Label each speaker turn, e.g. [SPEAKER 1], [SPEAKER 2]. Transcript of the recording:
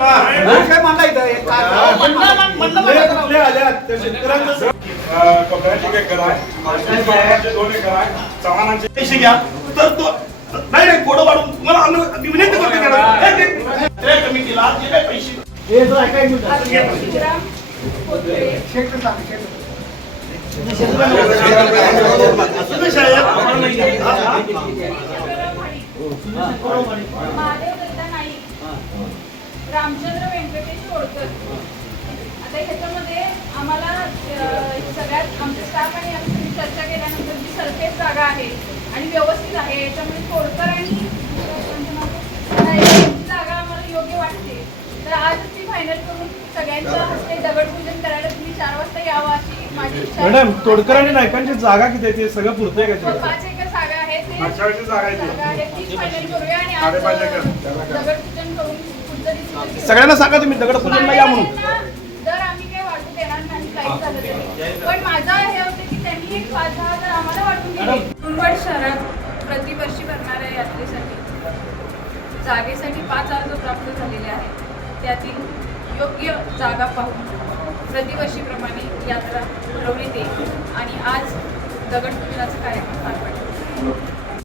[SPEAKER 1] काय मागायचं
[SPEAKER 2] कपड्याची 1 एकर आहे, 2 एकर आहे, चव्हाणांचे पैसे घ्या तर तो नाही थोडं वाढून तुम्हाला विनंती करतो कमिटीला जे काही पैसे
[SPEAKER 3] रामचंद्र व्यंकटेश तोडकर. आता ह्याच्यामध्ये आम्हाला सगळ्यात आमच्या स्टाफ आणि आम्ही चर्चा केल्यानंतर जी सरफेस जागा आहे आणि व्यवस्थित आहे याच्यामध्ये तोडकर आणि जागा आम्हाला योग्य वाटते. तर आजच ती फायनल करून सगळ्यांच्या हस्ते दगडपूजन करायला तुम्ही 4 वाजता यावं अशी माझी इच्छा.
[SPEAKER 1] मॅडम तोडकर आणि नायकांची जागा किती आहे ते सगळं पुरतंय का?
[SPEAKER 3] 5 एकर जागा आहे ते तीच फायनल करूया आणि आज दगडपूजन करून
[SPEAKER 1] सगळ्यांना सांगा तुम्ही दगडपूजनला या म्हणून.
[SPEAKER 3] जर आम्ही काही वाटू देणार नाही काही झालं तरी, पण माझं हे होतं की त्यांनी एक 5,000 तर आम्हाला वाटून दिले. मुंबई शहरात प्रतिवर्षी भरणाऱ्या यात्रेसाठी जागेसाठी 5 अर्ज प्राप्त झालेले आहेत. त्यातील योग्य जागा पाहून प्रतिवर्षीप्रमाणे यात्रा भरवण्यात येईल आणि आज दगडपूजनाचा कार्यक्रम पार पडला.